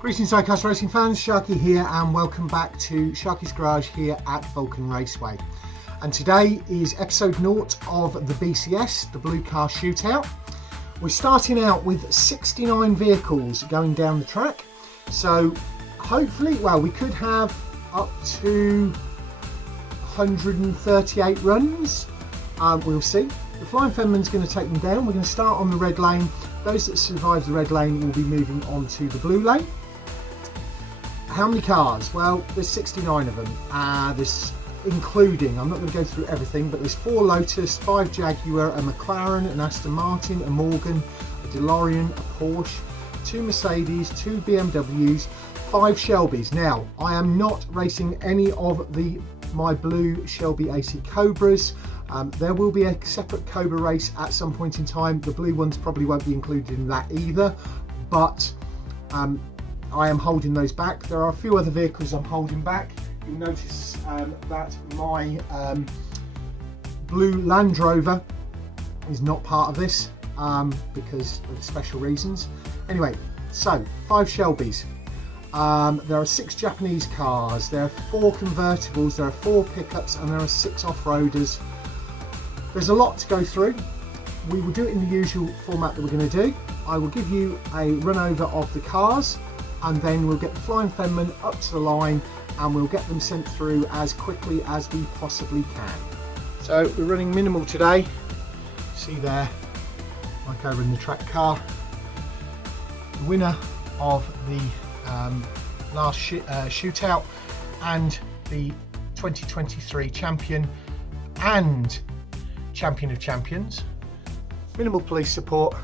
Greetings Diecast Racing fans, Sharky here and welcome back to Sharky's Garage here at Vulcan Raceway. And today is episode 0 of the BCS, the Blue Car Shootout. We're starting out with 69 vehicles going down the track. So hopefully, well, we could have up to 138 runs. We'll see. The Flying Fenman's going to take them down. We're going to start on the red lane. Those that survive the red lane will be moving on to the blue lane. How many cars? Well, there's 69 of them. There's including, I'm not going to go through everything, but there's 4 Lotus, 5 Jaguar, a McLaren, an Aston Martin, a Morgan, a DeLorean, a Porsche, 2 Mercedes, 2 BMWs, 5 Shelbys. Now, I am not racing any of my blue Shelby AC Cobras. There will be a separate Cobra race at some point in time. The blue ones probably won't be included in that either, but I am holding those back. There are a few other vehicles I'm holding back. You'll notice that my blue Land Rover is not part of this because of special reasons. Anyway, so 5 Shelbys. There are 6 Japanese cars, there are 4 convertibles, there are 4 pickups, and there are 6 off-roaders. There's a lot to go through. We will do it in the usual format that we're going to do. I will give you a run over of the cars, and then we'll get the Flying Fenman up to the line and we'll get them sent through as quickly as we possibly can. So we're running minimal today. See there, like over in the track car, the winner of the last shootout and the 2023 champion and champion of champions. Minimal police support.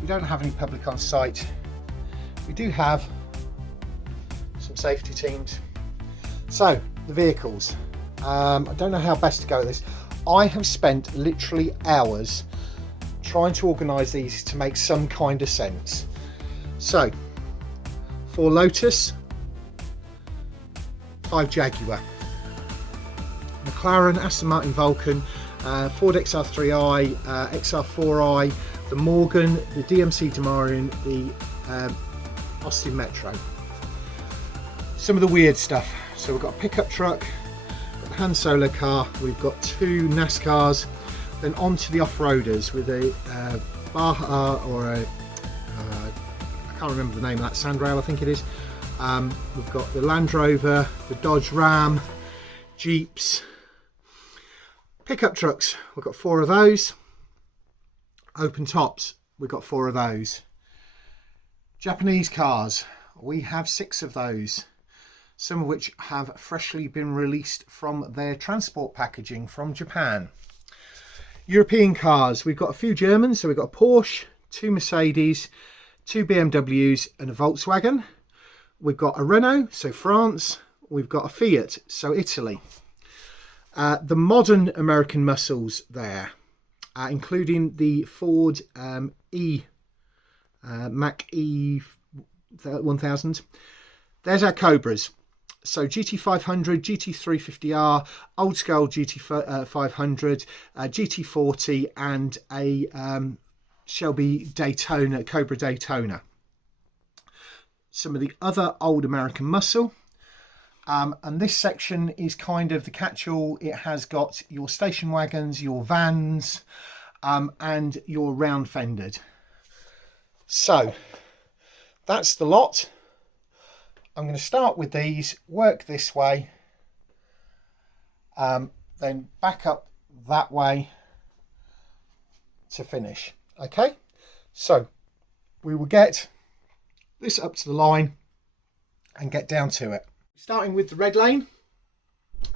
We don't have any public on site. We do have some safety teams. So the vehicles, I don't know how best to go with this. I have spent literally hours trying to organise these to make some kind of sense. So 4 Lotus, 5 Jaguar, McLaren, Aston Martin Vulcan, Ford XR3i, XR4i, the Morgan, the DMC DeLorean, the Austin Metro. Some of the weird stuff. So we've got a pickup truck, got the Han Solo car, we've got 2 NASCARs, then on to the off-roaders with a Baja or a I can't remember the name of that, Sandrail I think it is. We've got the Land Rover, the Dodge Ram, Jeeps, pickup trucks, we've got 4 of those. Open tops, we've got 4 of those. Japanese cars, we have 6 of those, some of which have freshly been released from their transport packaging from Japan. European cars, we've got a few Germans, so we've got a Porsche, 2 Mercedes, 2 BMWs and a Volkswagen. We've got a Renault, so France. We've got a Fiat, so Italy. The modern American muscles there, including the Ford Mach E 1000. There's our Cobras. So GT500, GT350R, old scale GT500, GT40 and a Shelby Daytona, Cobra Daytona. Some of the other old American muscle. And this section is kind of the catch-all. It has got your station wagons, your vans, and your round fendered. So that's the lot. I'm going to start with these, work this way, then back up that way to finish. Okay, so we will get this up to the line and get down to it. Starting with the red lane,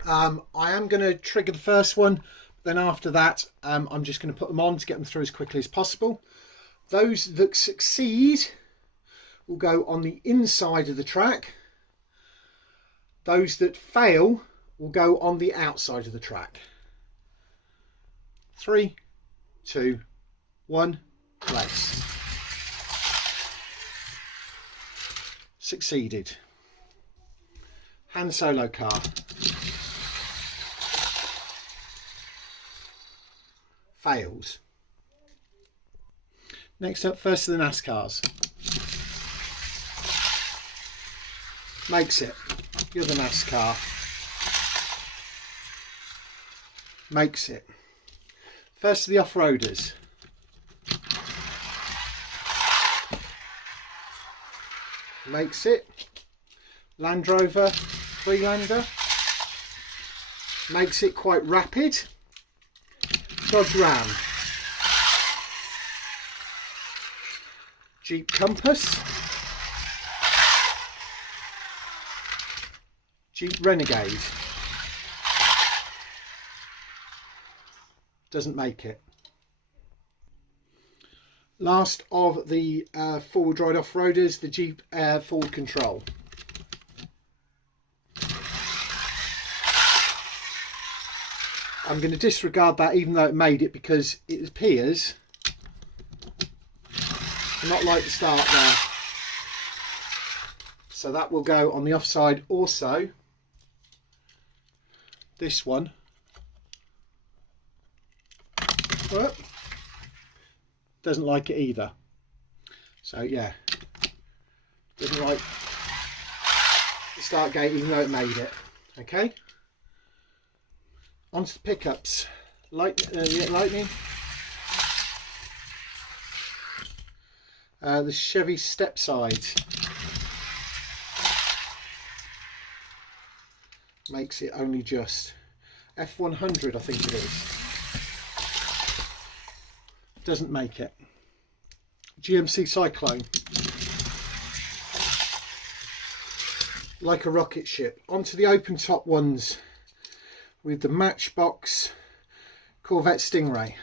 I am going to trigger the first one, then after that I'm just going to put them on to get them through as quickly as possible. Those that succeed will go on the inside of the track. Those that fail will go on the outside of the track. 3, 2, 1, race. Succeeded. Han Solo car. Fails. Next up, first of the NASCARs. Makes it. You're the NASCAR. Makes it. First of the Offroaders. Makes it. Land Rover, Freelander. Makes it quite rapid. Dodge Ram. Jeep Compass. Jeep Renegade. Doesn't make it. Last of the forward ride off-roaders, the Jeep Forward Control. I'm going to disregard that even though it made it, because it appears not like the start there. So that will go on the offside. Also, this one. Well, doesn't like it either. So yeah, doesn't like the start gate even though it made it. Okay, onto the pickups. Lightning. The Chevy step sides. Makes it only just. F100 I think it is. Doesn't make it. GMC Cyclone. Like a rocket ship. Onto the open top ones with the Matchbox Corvette Stingray.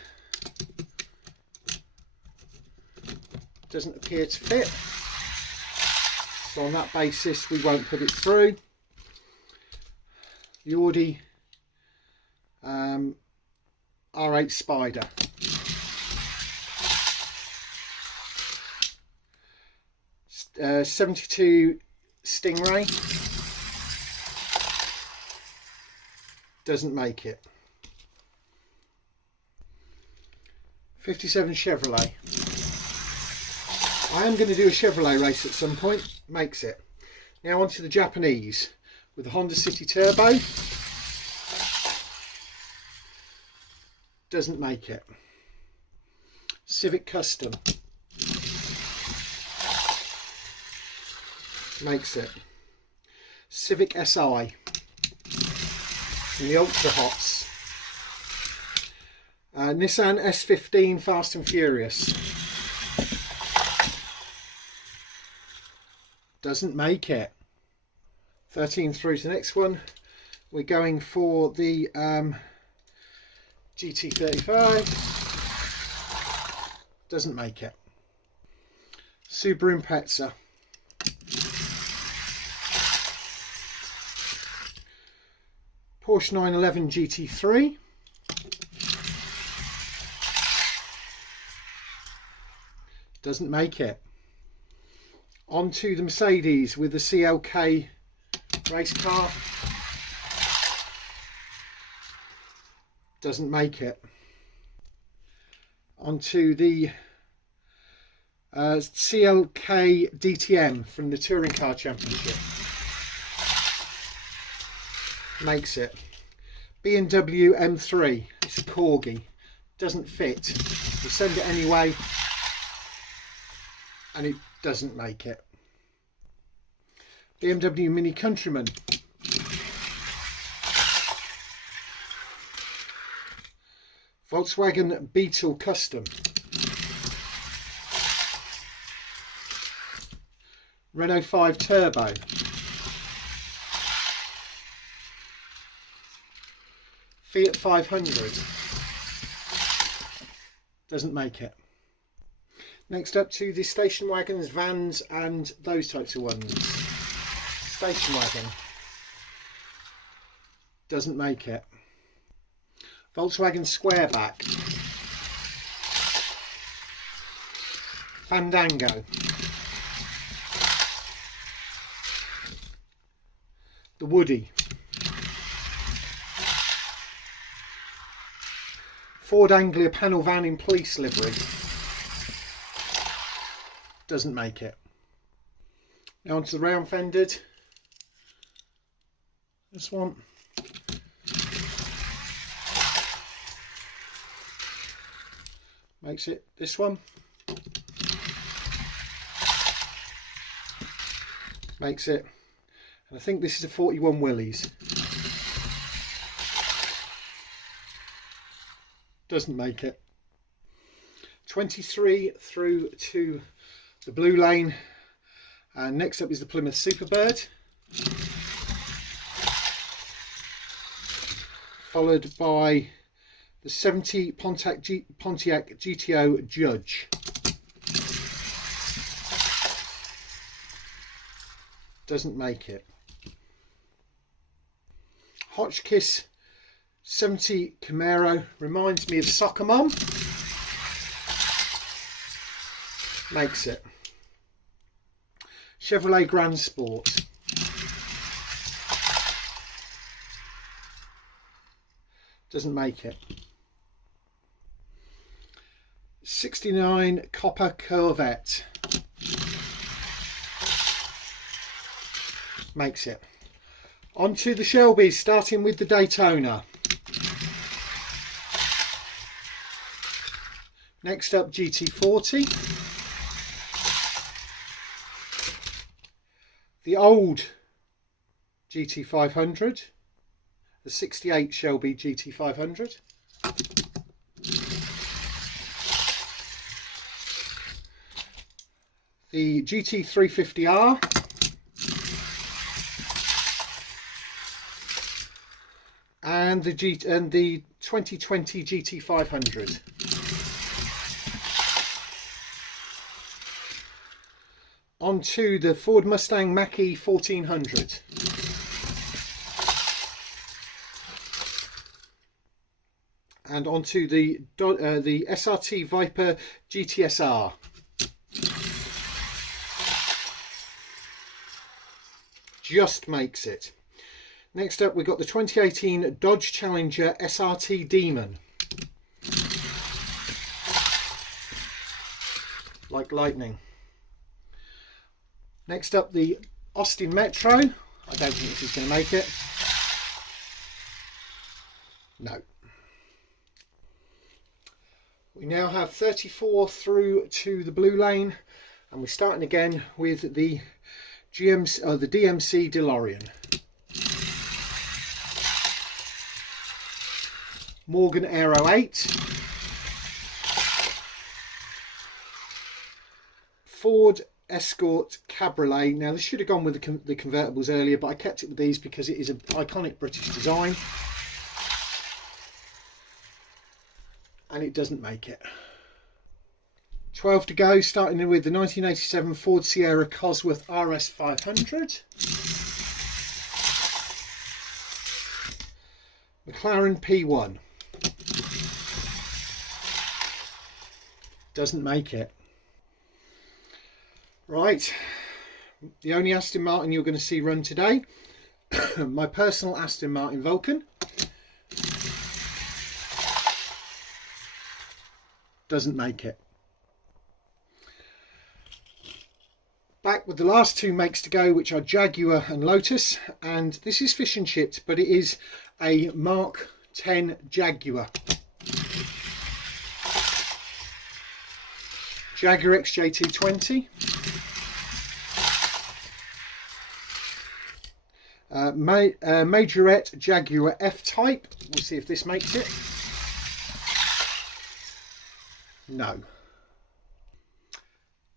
Doesn't appear to fit. So on that basis we won't put it through. The Audi R8 Spider. '72 Stingray. Doesn't make it. '57 Chevrolet. I am going to do a Chevrolet race at some point. Makes it. Now onto the Japanese with the Honda City Turbo. Doesn't make it. Civic Custom. Makes it. Civic SI in the Ultra Hots. Nissan S15 Fast and Furious. Doesn't make it. 13 through to the next one. We're going for the GT35. Doesn't make it. Subaru Impreza. Porsche 911 GT3. Doesn't make it. Onto the Mercedes with the CLK race car. Doesn't make it. Onto the CLK DTM from the Touring Car Championship. Makes it. B&W M3. It's a Corgi. Doesn't fit. You send it anyway and it doesn't make it. BMW Mini Countryman. Volkswagen Beetle Custom. Renault 5 Turbo. Fiat 500. Doesn't make it. Next up to the station wagons, vans and those types of ones. Station wagon. Doesn't make it. Volkswagen Squareback. Fandango. The Woody. Ford Anglia panel van in police livery. Doesn't make it. Now onto the round fendered. This one. Makes it this one. Makes it, and I think this is a 41 Willys. Doesn't make it. 23 through to the blue lane, and next up is the Plymouth Superbird, followed by the 70 Pontiac GTO Judge. Doesn't make it. Hotchkiss 70 Camaro, reminds me of Soccer Mom. Makes it. Chevrolet Grand Sport. Doesn't make it. 69 Copper Corvette. Makes it. On to the Shelbys, starting with the Daytona. Next up, GT40. The old GT500. The 68 Shelby GT500. The GT350R. And the 2020 GT500. On to the Ford Mustang Mach-E 1400. And onto the SRT Viper GTSR. Just makes it. Next up, we've got the 2018 Dodge Challenger SRT Demon. Like lightning. Next up, the Austin Metro. I don't think this is going to make it. No. We now have 34 through to the blue lane, and we're starting again with the DMC DeLorean. Morgan Aero 8. Ford Escort Cabriolet. Now this should have gone with the convertibles earlier, but I kept it with these because it is an iconic British design. And it doesn't make it. 12 to go, starting with the 1987 Ford Sierra Cosworth RS 500. McLaren P1. Doesn't make it. Right, the only Aston Martin you're going to see run today, my personal Aston Martin Vulcan. Doesn't make it. Back with the last two makes to go, which are Jaguar and Lotus, and this is fish and chips, but it is a Mark 10 Jaguar. Jaguar XJ220. Majorette Jaguar F-Type. We'll see if this makes it. No.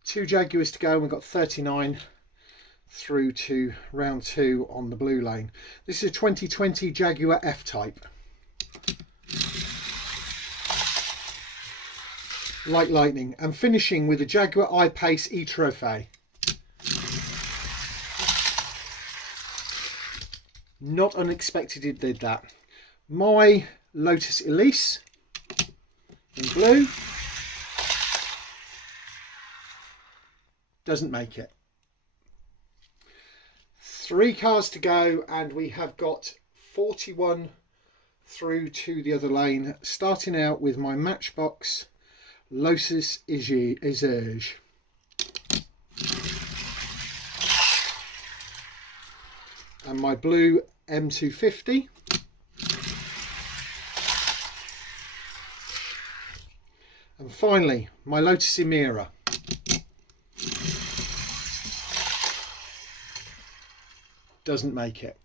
2 Jaguars to go. We've got 39 through to round 2 on the blue lane. This is a 2020 Jaguar F-Type. Like lightning. And finishing with a Jaguar I-Pace E-Trophy. Not unexpected it did that. My Lotus Elise in blue. Doesn't make it. 3 cars to go, and we have got 41 through to the other lane, starting out with my Matchbox Lotus Exige. And my blue M250. And finally, my Lotus Emira. Doesn't make it.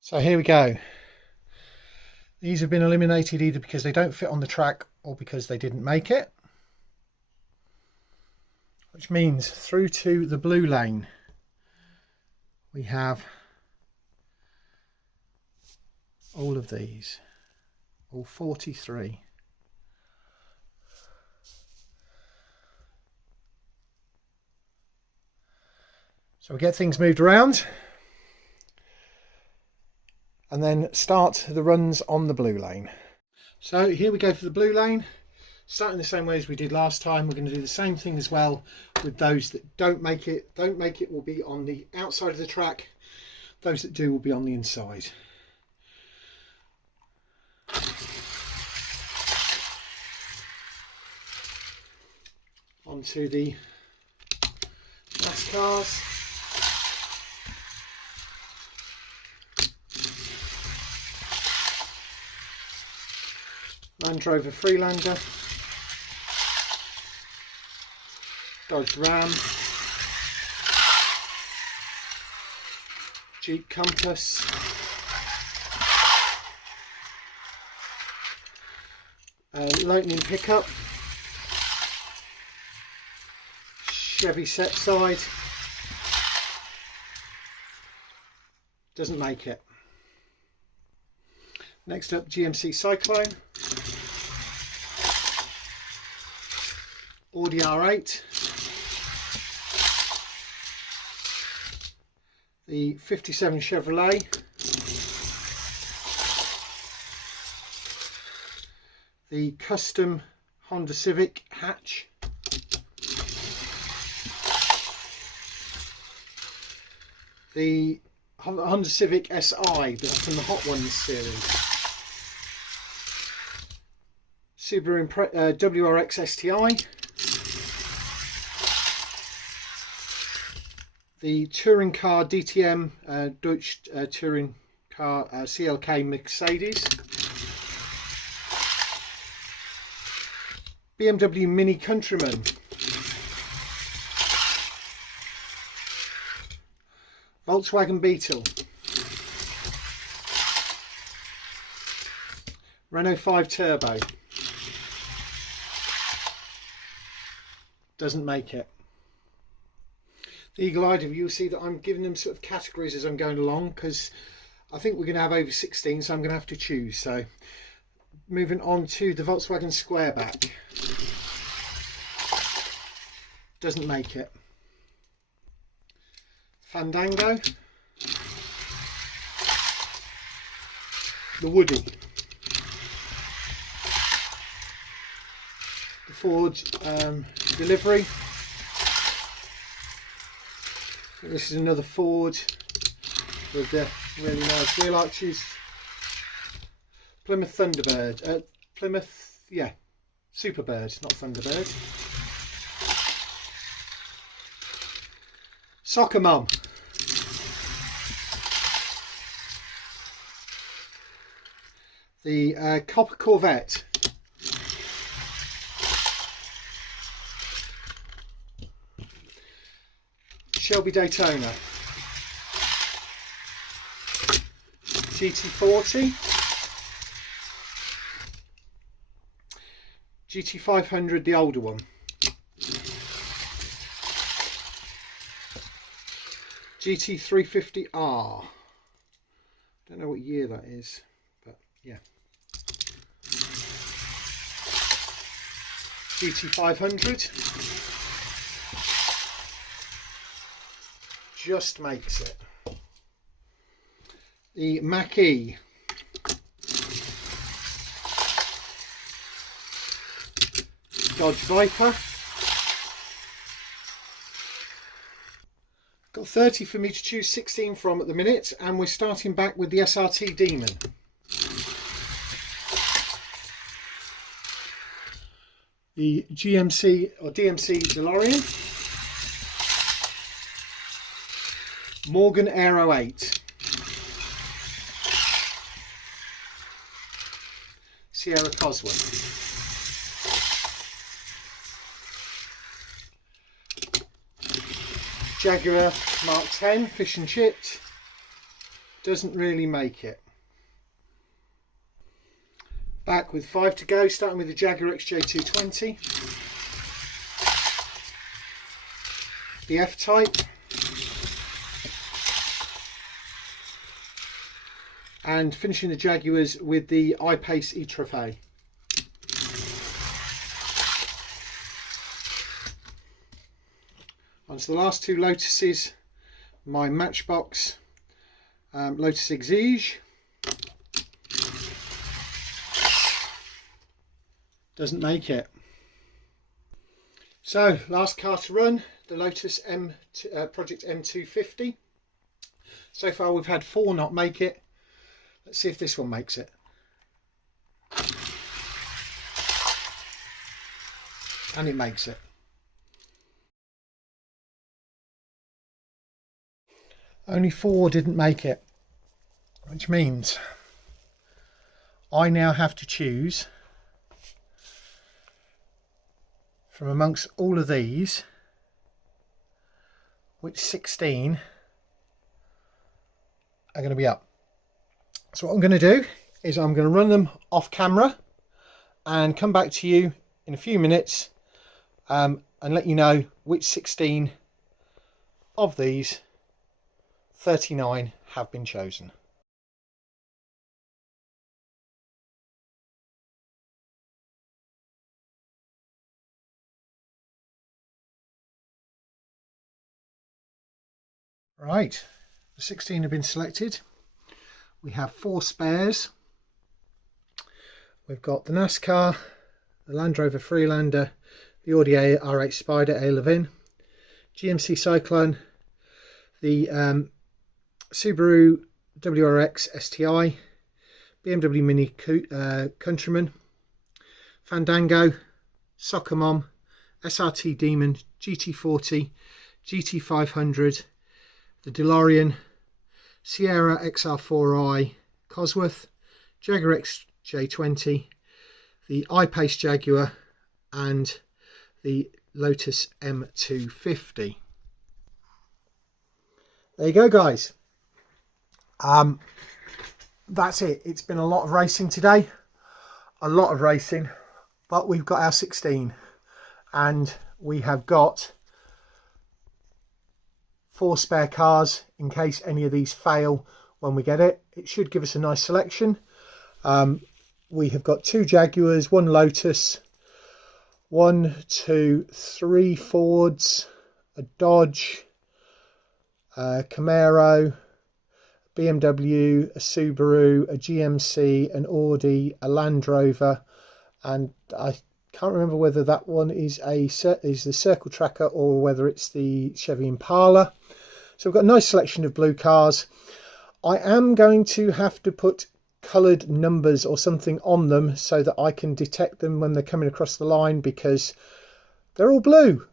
So here we go. These have been eliminated either because they don't fit on the track or because they didn't make it. Which means through to the blue lane we have all of these, all 43. So we get things moved around and then start the runs on the blue lane. So here we go for the blue lane, starting the same way as we did last time. We're going to do the same thing as well with those that don't make it. Don't make it will be on the outside of the track. Those that do will be on the inside. Onto the NASCARs. Land Rover Freelander, Dodge Ram, Jeep Compass, Lightning pickup, Chevy Setside. Doesn't make it. Next up, GMC Cyclone, Audi R8, the 57 Chevrolet, the custom Honda Civic hatch, the Honda Civic SI, but that's from the Hot Ones series, Subaru WRX STI, the touring car DTM Deutsch touring car CLK Mercedes, BMW Mini Countryman, Volkswagen Beetle, Renault 5 Turbo. Doesn't make it. The eagle-eyed of you will see that I'm giving them sort of categories as I'm going along, because I think we're going to have over 16, so I'm going to have to choose. So moving on to the Volkswagen Squareback. Doesn't make it. Fandango, the Woody, the Ford Delivery. This is another Ford with the really nice wheel arches. Plymouth Thunderbird, Plymouth, yeah, Superbird, not Thunderbird. Soccer Mum. The Copper Corvette. Shelby Daytona. GT40. GT500, the older one. GT350R. Don't know what year that is, but yeah. GT500. Just makes it. The Mach-E. Dodge Viper. Got 30 for me to choose 16 from at the minute, and we're starting back with the SRT Demon. The GMC or DMC DeLorean. Morgan Aero 8, Sierra Cosworth, Jaguar Mark 10 fish and chipped, doesn't really make it. Back with 5 to go, starting with the Jaguar XJ220, the F-Type, and finishing the Jaguars with the I-Pace E-Trophy. On to the last 2 Lotuses, my Matchbox Lotus Exige, doesn't make it. So last car to run, the Lotus Project M250. So far we've had 4 not make it. Let's see if this one makes it. And it makes it. Only 4 didn't make it, which means I now have to choose from amongst all of these which 16 are going to be up. So what I'm going to do is I'm going to run them off camera and come back to you in a few minutes and let you know which 16 of these 39 have been chosen. Right, the 16 have been selected. We have 4 spares. We've got the NASCAR, the Land Rover Freelander, the Audi R8 Spider A-Levin, GMC Cyclone, the Subaru WRX STI, BMW Mini Countryman, Fandango, Soccer Mom, SRT Demon, GT40, GT500, the DeLorean, Sierra XR4i Cosworth, Jaguar XJ20, the I-Pace Jaguar, and the Lotus M250. There you go, guys. That's it. It's been a lot of racing today, but we've got our 16 and we have got 4 spare cars in case any of these fail when we get it. It should give us a nice selection. We have got 2 Jaguars, 1 Lotus, 1, 2, 3 Fords, a Dodge, a Camaro, BMW, a Subaru, a GMC, an Audi, a Land Rover, and I can't remember whether that one is the Circle Tracker or whether it's the Chevy Impala. So we've got a nice selection of blue cars. I am going to have to put coloured numbers or something on them so that I can detect them when they're coming across the line, because they're all blue,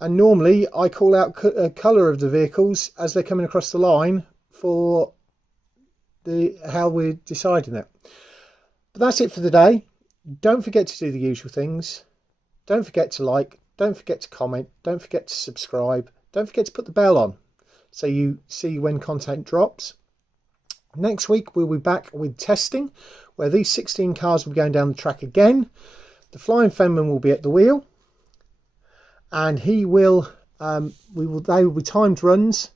and normally I call out colour of the vehicles as they're coming across the line for how we're deciding it. But that's it for the day. Don't forget to do the usual things. Don't forget to like, don't forget to comment, don't forget to subscribe, don't forget to put the bell on so you see when content drops. Next week we'll be back with testing, where these 16 cars will be going down the track again. The Flying Fenman will be at the wheel, and he will they will be timed runs.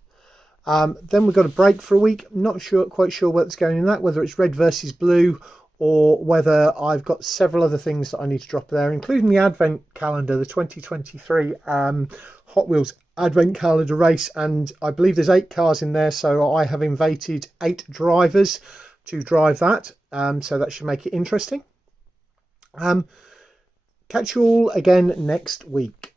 Then we've got a break for a week. I'm not quite sure what's going in that, whether it's red versus blue or whether I've got several other things that I need to drop there, including the advent calendar, the 2023 Hot Wheels advent calendar race, and I believe there's 8 cars in there, so I have invited 8 drivers to drive that, so that should make it interesting. Catch you all again next week.